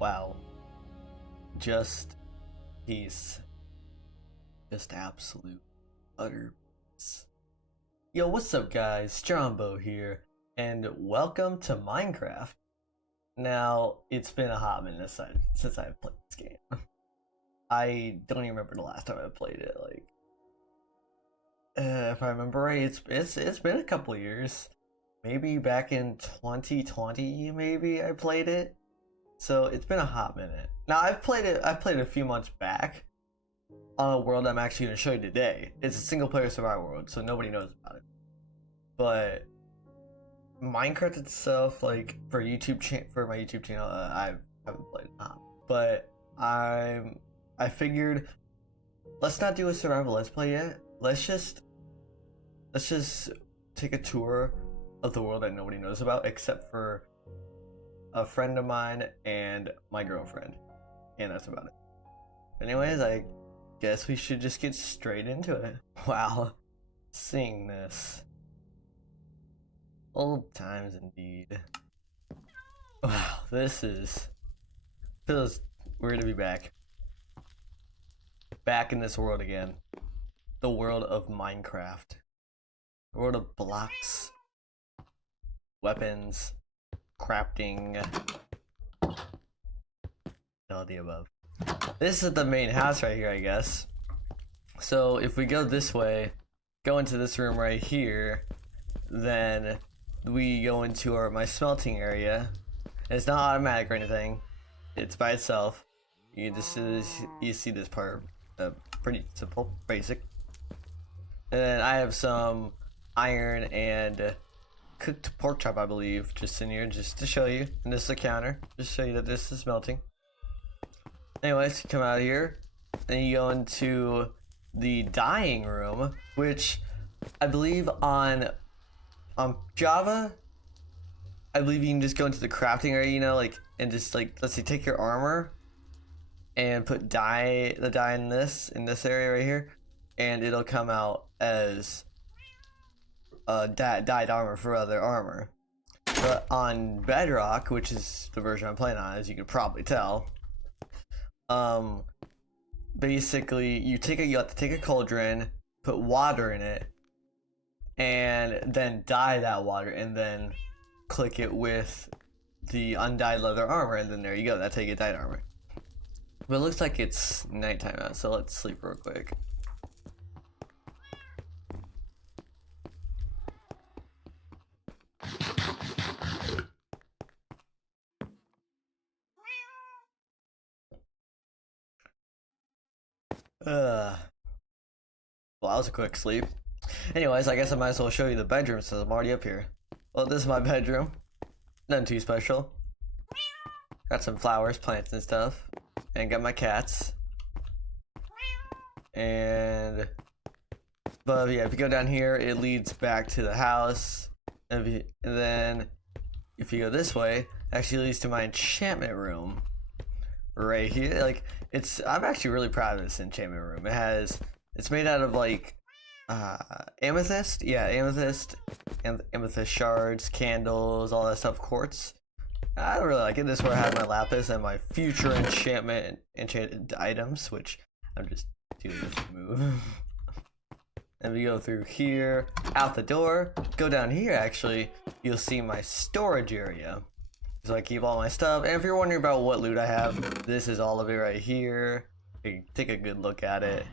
Wow. Just peace. Just absolute utter peace. Yo, what's up guys? Strombo here, and welcome to Minecraft. Now, it's been a hot minute since I've played this game. I don't even remember the last time I played it. If I remember right, it's been a couple years. Maybe back in 2020, maybe I played it. So it's been a hot minute. Now I played it a few months back on a world I'm actually going to show you today. It's a single player survival world, so nobody knows about it. But Minecraft itself, like for my YouTube channel, I haven't played it. But I figured let's not do a survival let's play yet. Let's just take a tour of the world that nobody knows about except for a friend of mine and my girlfriend, and that's about it. Anyways, I guess we should just get straight into it. Wow, seeing this, old times indeed. Wow, feels weird to be back in this world again, the world of Minecraft, the world of blocks, weapons, crafting, all the above. This is the main house right here, I guess. So if we go this way, go into this room right here, then we go into my smelting area. It's not automatic or anything, it's by itself. You see this part, pretty simple, basic. And then I have some iron and cooked pork chop, I believe, just in here, just to show you. And this is a counter, just to show you that this is melting. Anyways, you come out here, then you go into the dyeing room, which I believe on Java, I believe you can just go into the crafting area, you know, like, and just like, let's say, take your armor and put the dye in this area right here, and it'll come out as dyed armor for other armor. But on Bedrock, which is the version I'm playing on, as you can probably tell, basically you have to take a cauldron, put water in it, and then dye that water, and then click it with the undyed leather armor, and then there you go. That's how you get dyed armor. But it looks like it's nighttime now, so let's sleep real quick. Well, that was a quick sleep. Anyways, I guess I might as well show you the bedroom since I'm already up here. Well, this is my bedroom. Nothing too special. Got some flowers, plants, and stuff. And got my cats. But yeah, if you go down here, it leads back to the house. And then, if you go this way, it actually leads to my enchantment room. Right here, like, I'm actually really proud of this enchantment room. It's made out of like amethyst, yeah, amethyst and amethyst shards, candles, all that stuff, quartz. I don't really like it. This is where I have my lapis and my future enchanted items, which I'm just doing this move. And we go through here, out the door, go down here. Actually, you'll see my storage area. So I keep all my stuff, and if you're wondering about what loot I have, this is all of it right here. You can take a good look at it.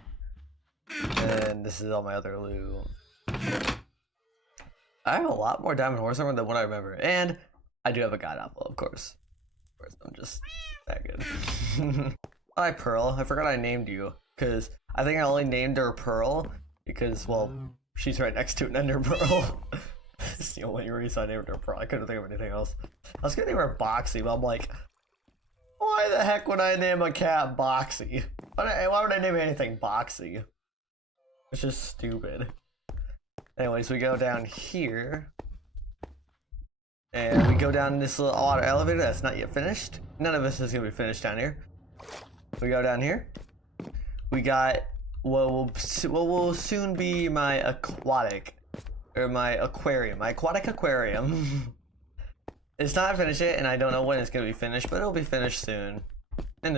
And this is all my other loot. I have a lot more diamond horse armor than what I remember, and I do have a god apple, of course. Of course, I'm just that good. Hi, Pearl. I forgot I named you, because I think I only named her Pearl because, well, she's right next to an ender pearl. It's the only reason I named her Pearl. I couldn't think of anything else. I was gonna name her Boxy, but I'm like, why the heck would I name a cat Boxy? Why would I name anything Boxy? It's just stupid. Anyways, we go down here. And we go down this little water elevator that's not yet finished. None of this is gonna be finished down here. We go down here. We got what will soon be my aquatic. Or my aquarium, my aquatic aquarium. It's not finished yet, and I don't know when it's gonna be finished, but it'll be finished soon. In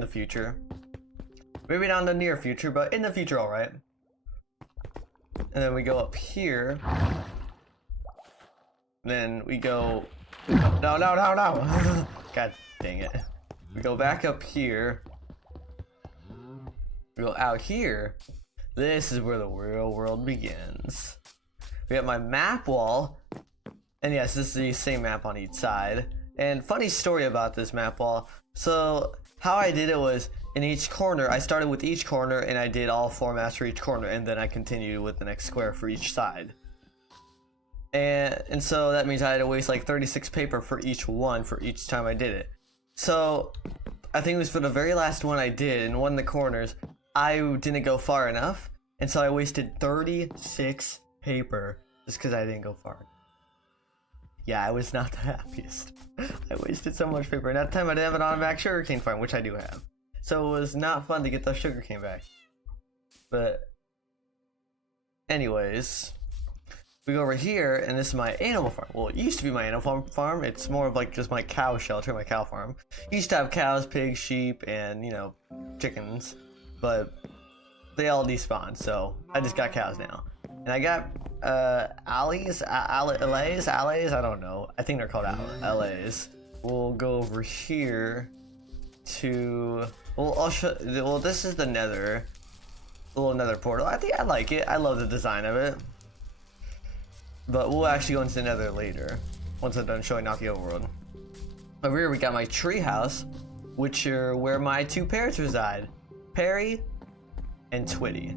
the future. Maybe not in the near future, but in the future, alright. And then we go up here. Then we go... No. God dang it. We go back up here. We go out here. This is where the real world begins. We have my map wall. And yes, this is the same map on each side. And funny story about this map wall. So how I did it was in each corner, I started with each corner and I did all 4 maps for each corner, and then I continued with the next square for each side. And so that means I had to waste like 36 paper for each one for each time I did it. So I think it was for the very last one I did in one of the corners, I didn't go far enough, and so I wasted 36 paper just because I didn't go far. Yeah, I was not the happiest. I wasted so much paper, and at the time I didn't have an automatic sugarcane farm, which I do have. So it was not fun to get the sugarcane back. But anyways, we go over here, and this is my animal farm. Well, it used to be my animal farm. It's more of like just my cow shelter, my cow farm. Used to have cows, pigs, sheep, and you know, chickens, but they all despawned, so I just got cows now. And I got allays, I don't know. I think they're called allays. We'll go over here to, well, I'll show, well, this is the nether, the little nether portal. I think I like it. I love the design of it. But we'll actually go into the nether later, once I'm done showing off the overworld. Over here we got my tree house, which are where my 2 parrots reside, Perry and Twitty.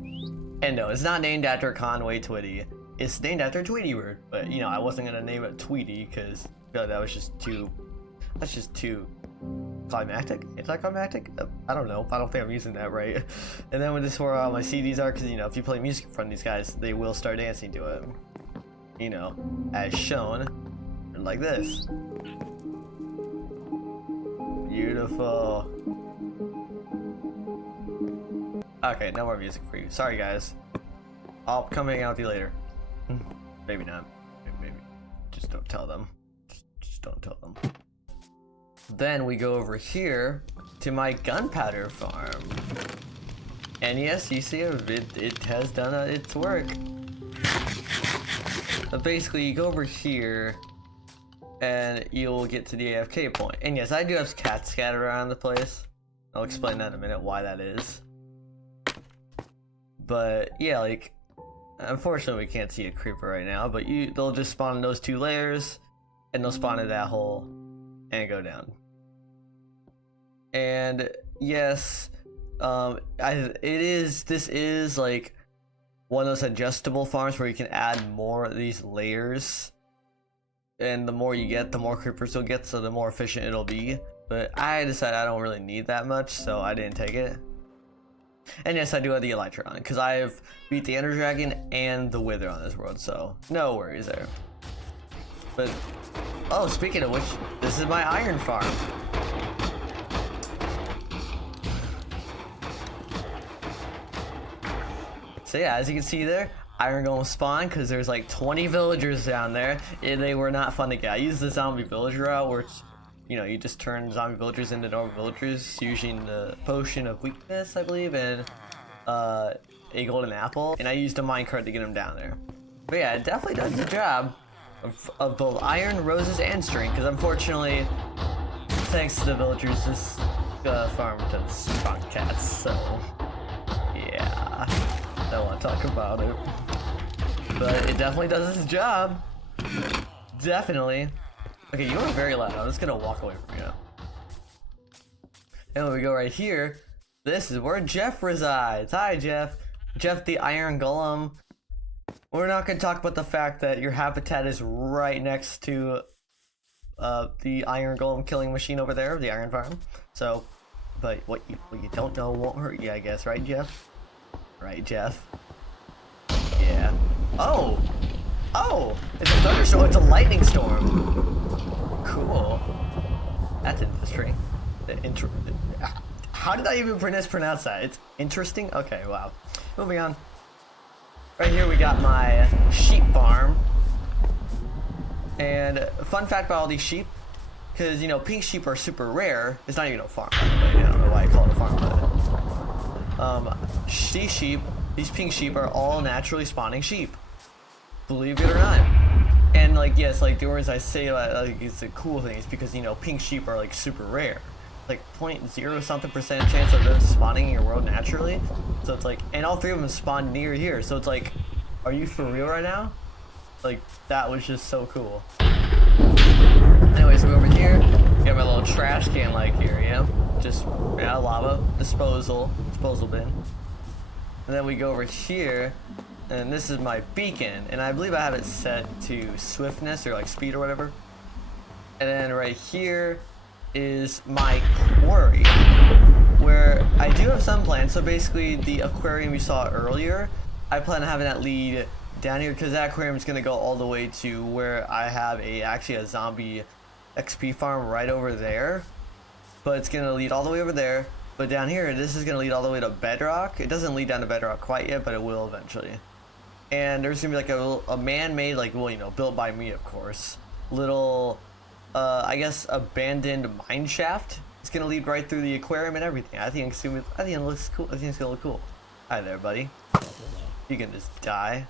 And no, it's not named after Conway Twitty. It's named after Tweety Bird. But you know, I wasn't gonna name it Tweety because I feel like that was just too. That's just too climactic. Anticlimactic? I don't know. I don't think I'm using that right. And then when this is where all my CDs are, because you know, if you play music in front of these guys, they will start dancing to it. You know, as shown, like this. Beautiful. Okay, no more music for you. Sorry, guys. I'll come hang out with you later. Maybe not. Maybe. Just don't tell them. Just don't tell them. Then we go over here to my gunpowder farm. And yes, you see it has done its work. But basically, you go over here and you'll get to the AFK point. And yes, I do have cats scattered around the place. I'll explain that in a minute why that is. But yeah, like, unfortunately we can't see a creeper right now, but they'll just spawn in those 2 layers, and they'll spawn in that hole, and go down. And yes, this is like one of those adjustable farms where you can add more of these layers, and the more you get, the more creepers you'll get, so the more efficient it'll be. But I decided I don't really need that much, so I didn't take it. And yes, I do have the Elytra on, because I have beat the Ender Dragon and the Wither on this world, so no worries there. But, oh, speaking of which, this is my iron farm. So yeah, as you can see there, iron golem spawn, because there's like 20 villagers down there. They were not fun to get. I used the zombie villager route, where it's, you know, you just turn zombie villagers into normal villagers using the potion of weakness, I believe, and a golden apple. And I used a minecart to get them down there. But yeah, it definitely does the job of both iron, roses, and string. Because unfortunately, thanks to the villagers, this farm does spawn cats. So yeah, I don't want to talk about it. But it definitely does its job. Definitely. Okay, you are very loud. I'm just gonna walk away from you. And when we go right here, this is where Jeff resides. Hi, Jeff. Jeff the Iron Golem. We're not gonna talk about the fact that your habitat is right next to the Iron Golem killing machine over there, the Iron Farm. So, but what you don't know won't hurt you, I guess, right, Jeff? Right, Jeff? Yeah. Oh! Oh! It's a thunderstorm. It's a lightning storm. Cool. That's interesting. How did I even pronounce that? It's interesting? Okay, wow. Moving on. Right here we got my sheep farm. And fun fact about all these sheep, because you know pink sheep are super rare. It's not even a farm, by the way. I don't know why I call it a farm, but these pink sheep are all naturally spawning sheep. Believe it or not. And like yes, like the reason I say like it's a cool thing is because you know pink sheep are like super rare. Like 0.0 something percent chance of them spawning in your world naturally. So it's like, and all three of them spawn near here. So it's like, are you for real right now? Like that was just so cool. Anyways, we go over here. Got my little trash can like here, yeah. Just lava disposal bin. And then we go over here, and this is my beacon, and I believe I have it set to swiftness or like speed or whatever. And then right here is my quarry, where I do have some plans. So basically, the aquarium we saw earlier, I plan on having that lead down here because that aquarium is gonna go all the way to where I have actually a zombie XP farm right over there. But it's gonna lead all the way over there. But down here, this is gonna lead all the way to Bedrock. It doesn't lead down to Bedrock quite yet, but it will eventually. And there's gonna be like a man-made, like, well, you know, built by me, of course, little, I guess, abandoned mine shaft. It's gonna lead right through the aquarium and everything. I think it looks cool. I think it's gonna look cool. Hi there, buddy. You can just die.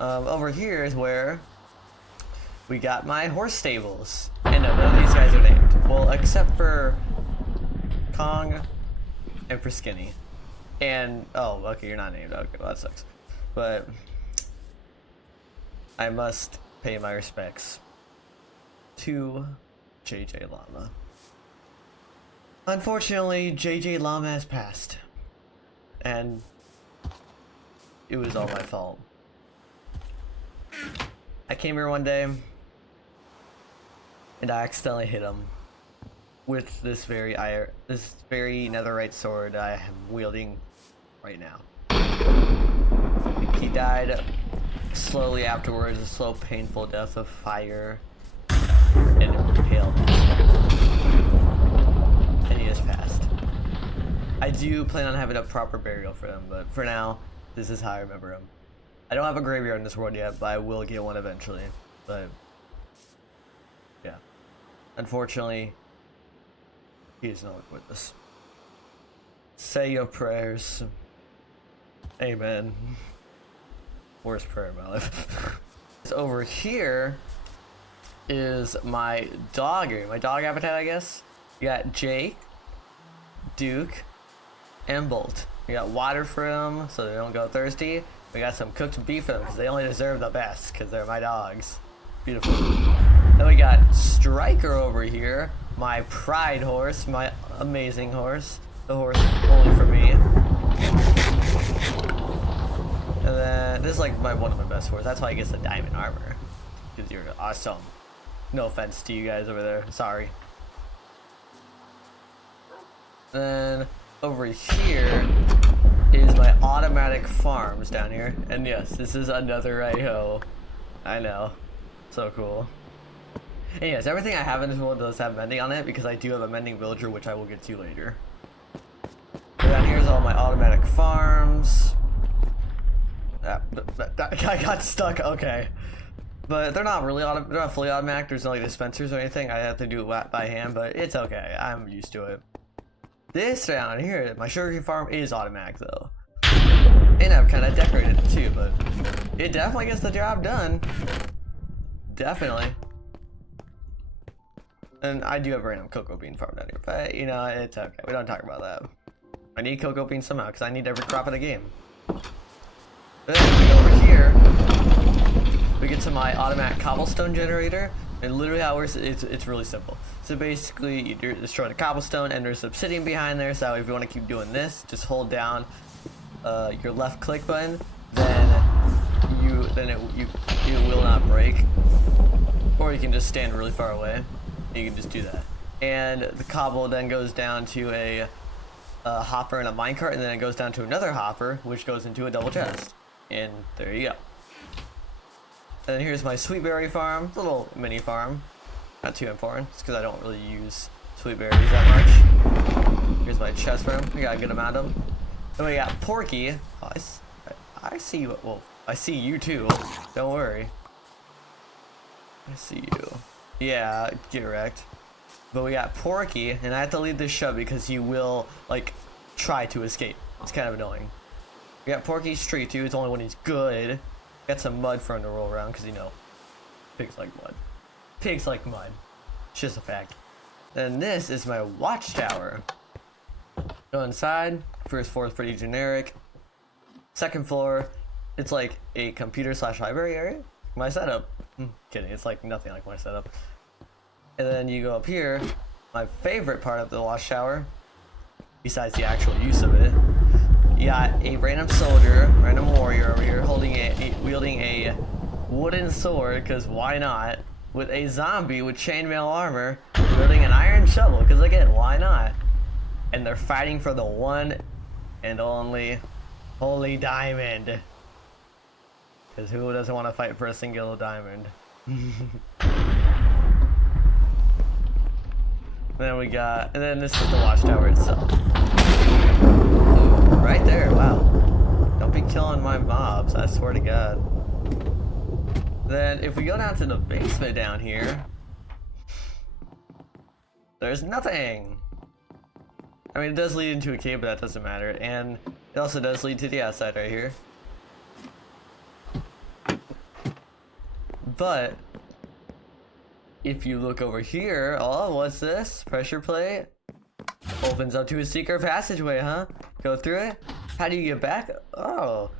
Over here is where we got my horse stables. And no, none of these guys are named. Well, except for Kong and for Skinny. And, oh, okay, you're not named. Okay, well, that sucks. But I must pay my respects to JJ Llama. Unfortunately, JJ Llama has passed. And it was all my fault. I came here one day and I accidentally hit him with this very netherite sword I am wielding right now. He died slowly afterwards, a slow, painful death of fire and impalement. And he has passed. I do plan on having a proper burial for him, but for now, this is how I remember him. I don't have a graveyard in this world yet, but I will get one eventually. But yeah, unfortunately, he is no longer with us. Say your prayers. Amen. Worst prayer in my life. Over here is my dog area, my dog habitat, I guess. You got Jake, Duke, and Bolt. We got water for them so they don't go thirsty. We got some cooked beef for them because they only deserve the best because they're my dogs. Beautiful. Then we got Striker over here, my pride horse, my amazing horse. The horse only for me. And then this is like one of my best horses. That's why he gets the diamond armor. Because you're awesome. No offense to you guys over there. Sorry. Then over here is my automatic farms down here. And yes, this is another Raiho. I know. So cool. And yes, everything I have in this world does have mending on it because I do have a mending villager, which I will get to later. And down here's all my automatic farms. I got stuck, okay. But they're not really they're not fully automatic. There's no like dispensers or anything. I have to do it by hand, but it's okay. I'm used to it. This down here, my sugarcane farm is automatic though. And I've kind of decorated it too, but it definitely gets the job done. Definitely. And I do have a random cocoa bean farm down here, but you know, it's okay. We don't talk about that. I need cocoa beans somehow because I need every crop in the game. Then we go over here. We get to my automatic cobblestone generator. And literally how it works, it's really simple. So basically, you destroy the cobblestone, and there's obsidian behind there. So if you want to keep doing this, just hold down your left click button. Then it will not break. Or you can just stand really far away. You can just do that. And the cobble then goes down to a hopper and a minecart, and then it goes down to another hopper, which goes into a double chest. And there you go. And then here's my sweetberry farm, little mini farm. Not too important, it's because I don't really use sweetberries that much. Here's my chest room, we got a good amount of them. Then we got Porky. Oh, I see you, well, I see you too, don't worry. I see you. Yeah, get wrecked. But we got Porky, and I have to lead this shove because he will, like, try to escape. It's kind of annoying. We got Porky Street too. It's only when he's good. Got some mud for him to roll around because, you know, pigs like mud. Pigs like mud. It's just a fact. Then this is my watchtower. Go inside. First floor is pretty generic. Second floor, it's like a computer / library area. My setup. Kidding, it's like nothing like my setup. And then you go up here. My favorite part of the watchtower, besides the actual use of it, you got a random soldier, random warrior over here, wielding a wooden sword, because why not? With a zombie with chainmail armor, wielding an iron shovel, because again, why not? And they're fighting for the one and only Holy Diamond. Because who doesn't want to fight for a singular diamond? Then we got, and then this is the watchtower itself. Ooh, right there, wow. Don't be killing my mobs, I swear to God. Then if we go down to the basement down here, there's nothing. I mean, it does lead into a cave, but that doesn't matter. And it also does lead to the outside right here. But if you look over here, oh, what's this? Pressure plate. Opens up to a secret passageway, huh? Go through it. How do you get back? Oh,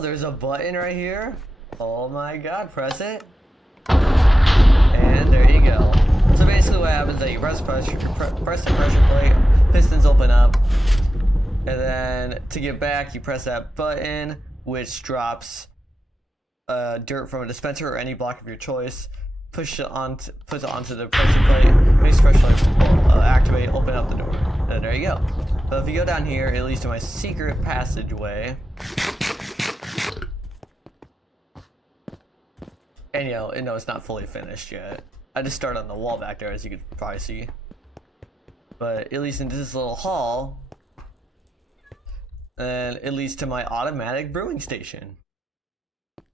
there's a button right here. Oh my God, press it. And there you go. So basically what happens is that you press the pressure plate, pistons open up, and then to get back, you press that button, which drops dirt from a dispenser or any block of your choice. Puts it onto the pressure plate, makes pressure plate activate, open up the door. And there you go. But if you go down here, it leads to my secret passageway. And you know, it's not fully finished yet. I just started on the wall back there, as you could probably see. But it leads into this little hall. And it leads to my automatic brewing station.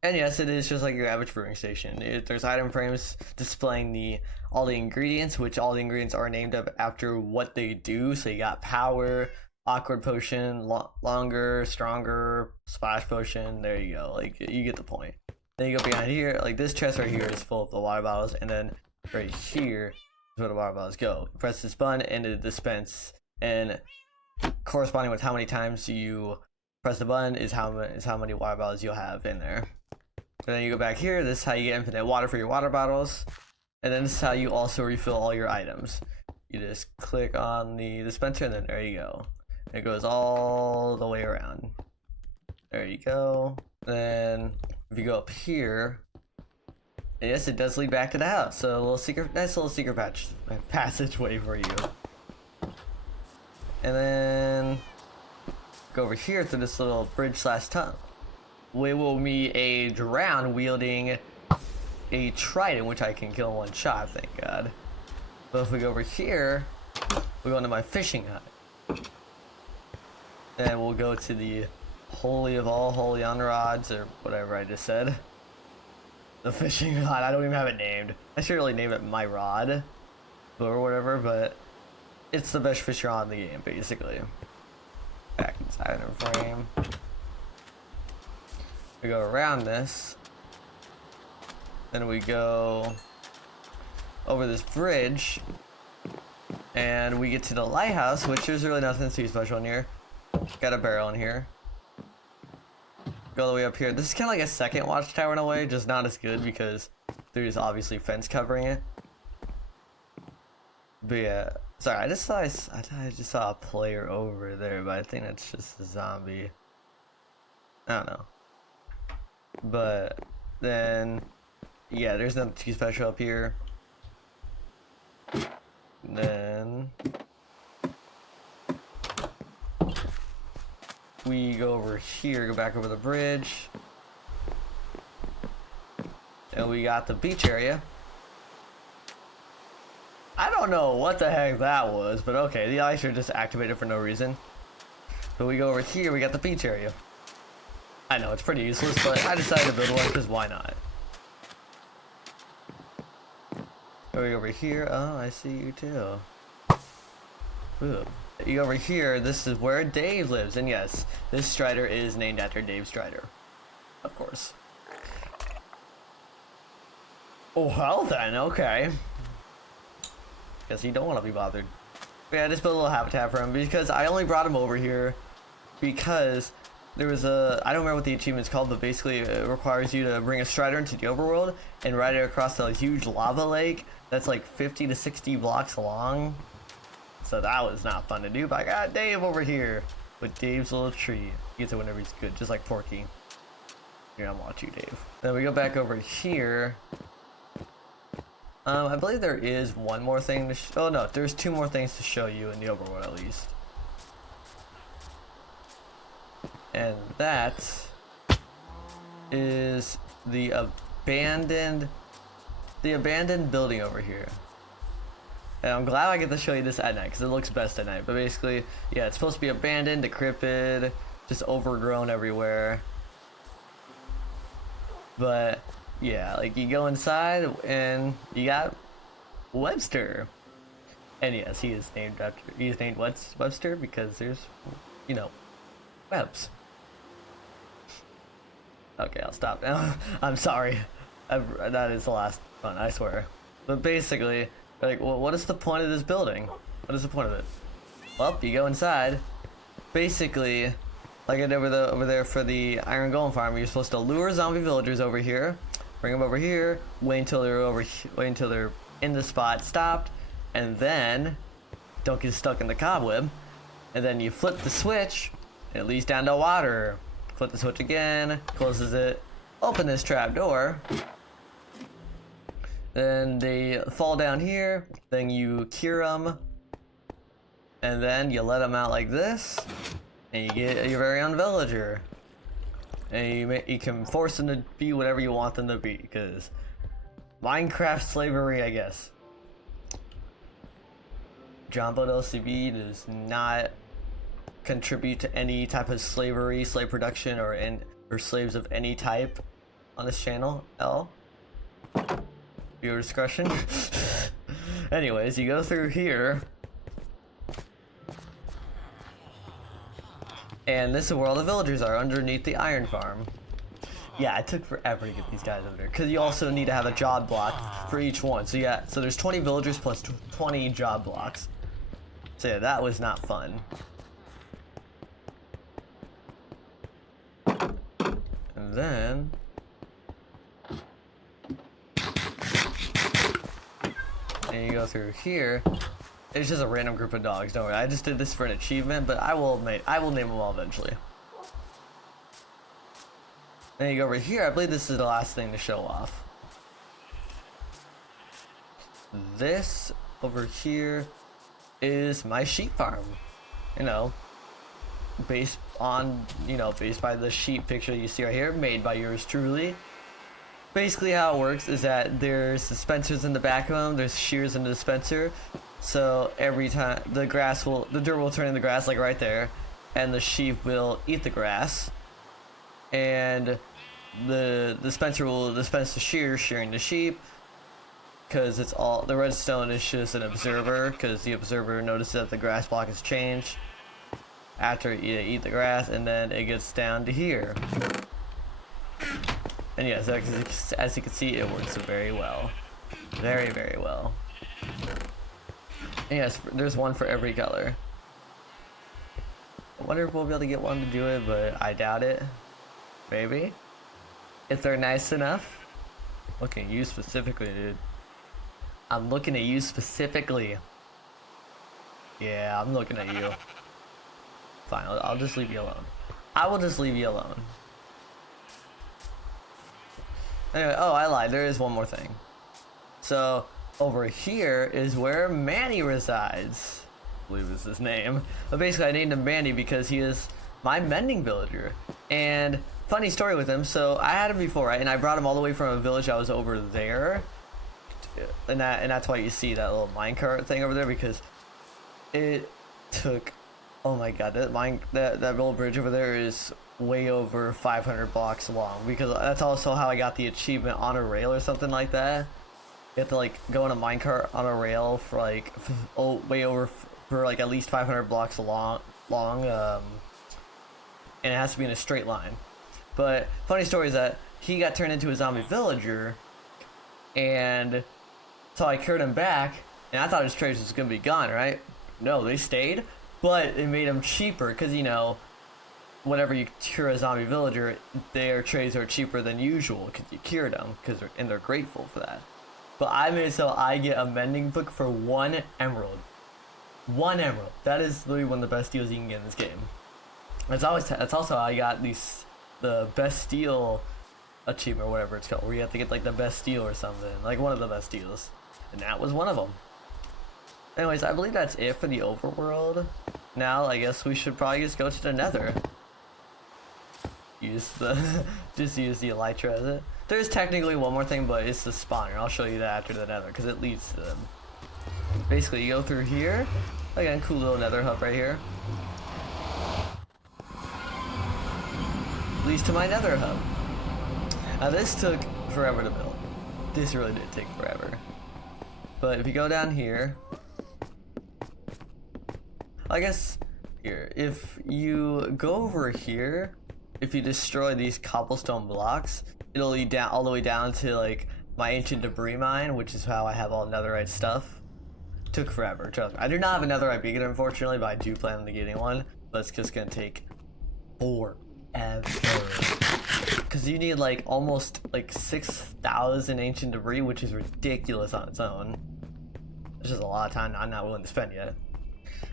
And yes, it is just like your average brewing station. There's item frames displaying all the ingredients, which all the ingredients are named up after what they do. So you got power, awkward potion, longer, stronger, splash potion. There you go. Like, you get the point. Then you go behind here. Like, this chest right here is full of the water bottles, and then right here is where the water bottles go. Press this button and it dispense, and corresponding with how many times you press the button is how many water bottles you'll have in there. And then you go back here. This is how you get infinite water for your water bottles. And then this is how you also refill all your items. You just click on the dispenser, and then there you go. It goes all the way around. There you go. Then if you go up here, yes, it does lead back to the house. So a little nice little secret passageway for you. And then go over here through this little bridge / tunnel. We will meet a drown wielding a trident, which I can kill in one shot, thank God. But if we go over here, we go into my fishing hut. Then we'll go to the holy of all holy on rods, or whatever I just said. The fishing rod, I don't even have it named. I should really name it my rod, or whatever, but it's the best fishing rod in the game, basically. Back inside of the frame. We go around this. Then we go over this bridge. And we get to the lighthouse, which there's really nothing too special in here. Got a barrel in here. Go all the way up here. This is kind of like a second watchtower in a way, just not as good because there's obviously fence covering it. But yeah, sorry, I just saw a player over there, but I think that's just a zombie. I don't know. But then, yeah, there's nothing too special up here. Then we go over here, go back over the bridge, and we got the beach area. I don't know what the heck that was, but okay, the ice are just activated for no reason. But we go over here, we got the beach area. I know, it's pretty useless, but I decided to build one because why not? Going over here. Oh, I see you too. Ooh. You go over here, this is where Dave lives, and yes, this Strider is named after Dave Strider. Of course. Oh, well then, okay. Guess you don't want to be bothered. But yeah, I just built a little habitat for him because I only brought him over here because there was a, I don't remember what the achievement's called, but basically it requires you to bring a Strider into the overworld and ride it across a huge lava lake that's like 50 to 60 blocks long. So that was not fun to do, but I got Dave over here with Dave's little tree. He gets it whenever he's good, just like Porky. Here, I'll watch you, Dave. Then we go back over here. I believe there is one more thing to oh no, there's two more things to show you in the overworld at least. And that is the abandoned building over here. And I'm glad I get to show you this at night because it looks best at night. But basically, yeah, it's supposed to be abandoned, decrepit, just overgrown everywhere. But yeah, like you go inside and you got Webster. And yes, he is named Webster because there's, you know, webs. Okay, I'll stop now. I'm sorry. That is the last one, I swear. But basically, like, well, what is the point of this building? What is the point of it? Well, you go inside. Basically, like I did over there for the Iron Golem farm, you're supposed to lure zombie villagers over here, bring them over here, wait until they're in the spot, stopped, and then don't get stuck in the cobweb. And then you flip the switch, and it leads down to water. Flip the switch again, closes it, open this trap door. Then they fall down here, then you cure them, and then you let them out like this, and you get your very own villager. And you can force them to be whatever you want them to be, because Minecraft slavery, I guess. Jumbo LCB does not contribute to any type of slavery, slave production, or slaves of any type on this channel. Your discretion. Anyways, you go through here, and this is where all the villagers are, underneath the iron farm. Yeah, it took forever to get these guys over there, because you also need to have a job block for each one. So yeah, so there's 20 villagers plus 20 job blocks. So yeah, that was not fun. And then and you go through here. It's just a random group of dogs. Don't worry, I just did this for an achievement, but I will name them all eventually. Then you go over here. I believe this is the last thing to show off. This over here is my sheep farm. You know, based by the sheep picture you see right here, made by yours truly. Basically how it works is that there's dispensers in the back of them, there's shears in the dispenser, so every time the dirt will turn into grass, like right there, and the sheep will eat the grass, and the dispenser will dispense the shears, shearing the sheep, because it's all, the redstone is just an observer, because the observer notices that the grass block has changed after you eat the grass, and then it gets down to here. And yes, as you can see, it works very well. Very, very well. And yes, there's one for every color. I wonder if we'll be able to get one to do it, but I doubt it. Maybe. If they're nice enough. Looking at you specifically, dude. I'm looking at you specifically. Yeah, I'm looking at you. Fine, I'll just leave you alone. I will just leave you alone. Anyway, oh, I lied. There is one more thing. So, over here is where Manny resides. I believe is his name. But basically, I named him Manny because he is my mending villager. And funny story with him. So, I had him before, right? And I brought him all the way from a village I was over there. And that's why you see that little minecart thing over there, because it took, oh my god, that little bridge over there is way over 500 blocks long, because that's also how I got the achievement on a rail or something like that. You have to like go in a minecart on a rail for like way over for like at least 500 blocks long, and it has to be in a straight line. But funny story is that he got turned into a zombie villager, and so I cured him back, and I thought his trades was gonna be gone, right? No, they stayed, but it made them cheaper because you know, whenever you cure a zombie villager, their trades are cheaper than usual because you cured them, and they're grateful for that. But I made it so I get a mending book for 1 emerald. 1 emerald. That is literally one of the best deals you can get in this game. That's also how I got the best steel achievement or whatever it's called, where you have to get like the best steel or something, like one of the best deals, and that was one of them. Anyways, I believe that's it for the overworld. Now I guess we should probably just go to the Nether. Use the just use the elytra as it. There's technically one more thing, but it's the spawner. I'll show you that after the Nether because it leads to them. Basically, you go through here. Again, cool little Nether hub right here. Leads to my Nether hub. Now this took forever to build. This really did take forever. But if you go down here, I guess here, if you go over here, if you destroy these cobblestone blocks, it'll lead down all the way down to like my ancient debris mine, which is how I have all netherite stuff. Took forever. Trust me. I do not have a netherite beacon, unfortunately, but I do plan on getting one. But it's just gonna take forever. Because you need like almost like 6,000 ancient debris, which is ridiculous on its own. It's just a lot of time I'm not willing to spend yet.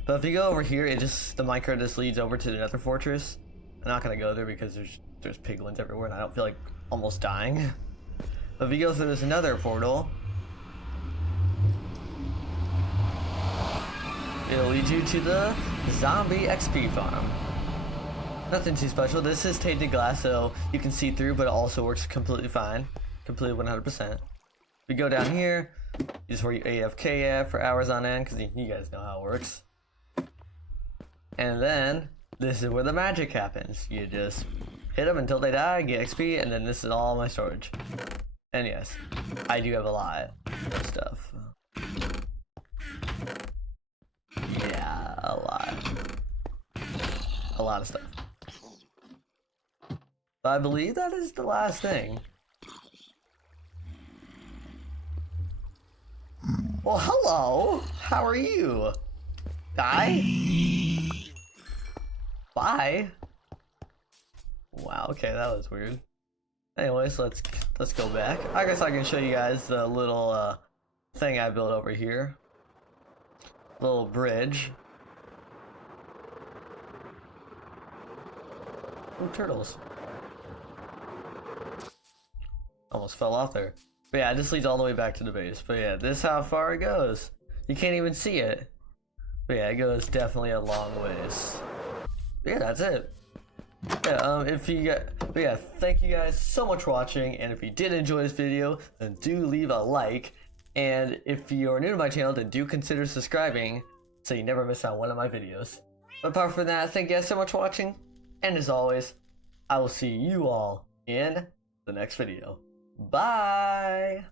But if you go over here, the minecart just leads over to the Nether fortress. I'm not gonna go there because there's piglins everywhere, and I don't feel like almost dying. But if you go through this Nether portal, it'll lead you to the zombie XP farm. Nothing too special. This is tainted glass, so you can see through, but it also works completely fine. Completely 100%. We go down here. This is where you AFK at for hours on end, because you guys know how it works. And then, this is where the magic happens. You just hit them until they die, get XP, and then this is all my storage. And yes, I do have a lot of stuff. Yeah, a lot. A lot of stuff. But I believe that is the last thing. Well, hello! How are you? Die? Bye? Wow, okay, that was weird. Anyways, let's go back. I guess I can show you guys the little thing I built over here. Little bridge. Ooh, turtles. Almost fell off there. But yeah, it just leads all the way back to the base. But yeah, this is how far it goes. You can't even see it. But yeah, it goes definitely a long ways. But yeah, that's it. Yeah, but yeah, thank you guys so much for watching, and if you did enjoy this video, then do leave a like, and if you're new to my channel, then do consider subscribing, so you never miss out one of my videos. But apart from that, thank you guys so much for watching, and as always, I will see you all in the next video. Bye!